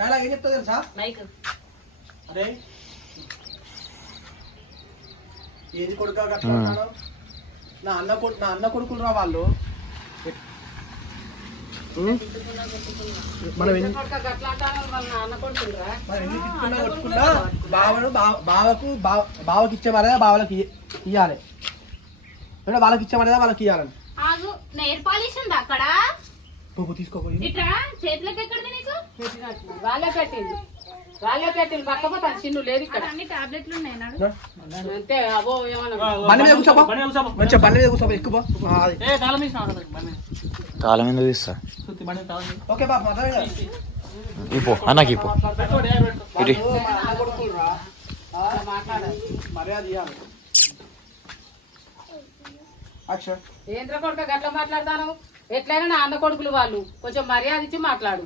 Dialogue ఏం చెప్తా తెలుసా? అరే ఏది కొడుకా గట్లా అన్నాడు? నా అన్న కొడుకులు రా వాళ్ళు. మనం ఎన్ని కొట్టుకున్నా బావకి ఇచ్చే మర్యాద బావలకి ఇవ్వాలి, వాళ్ళకి ఇచ్చే మర్యాద వాళ్ళకి ఇవ్వాలని. నెయిల్ పాలిష్ ఉంది అక్కడ, తీసుకోపోయి చేతులకి ఎక్కడిది నీకు? వాళ్ళే పెట్టింది పక్కపోతే చిన్ను లేదు ఇక్కడ. అన్ని టాబ్లెట్లు ఉన్నాయి అంతే. అబో ఏమన్నా బండి మీద కూర్చోపో, మంచిగా బండి మీద కూర్చోపో, ఎక్కువ తాళం మీద తీస్తా. ఓకే బాబు ఇపో అన్నకి ఇపో మర్యాద ఇవ్వాలి. ఏంద్ర కొడుక గట్ల మాట్లాడతాను? ఎట్లయినా నా అన్న కొడుకులు వాళ్ళు, కొంచెం మర్యాద ఇచ్చి మాట్లాడు.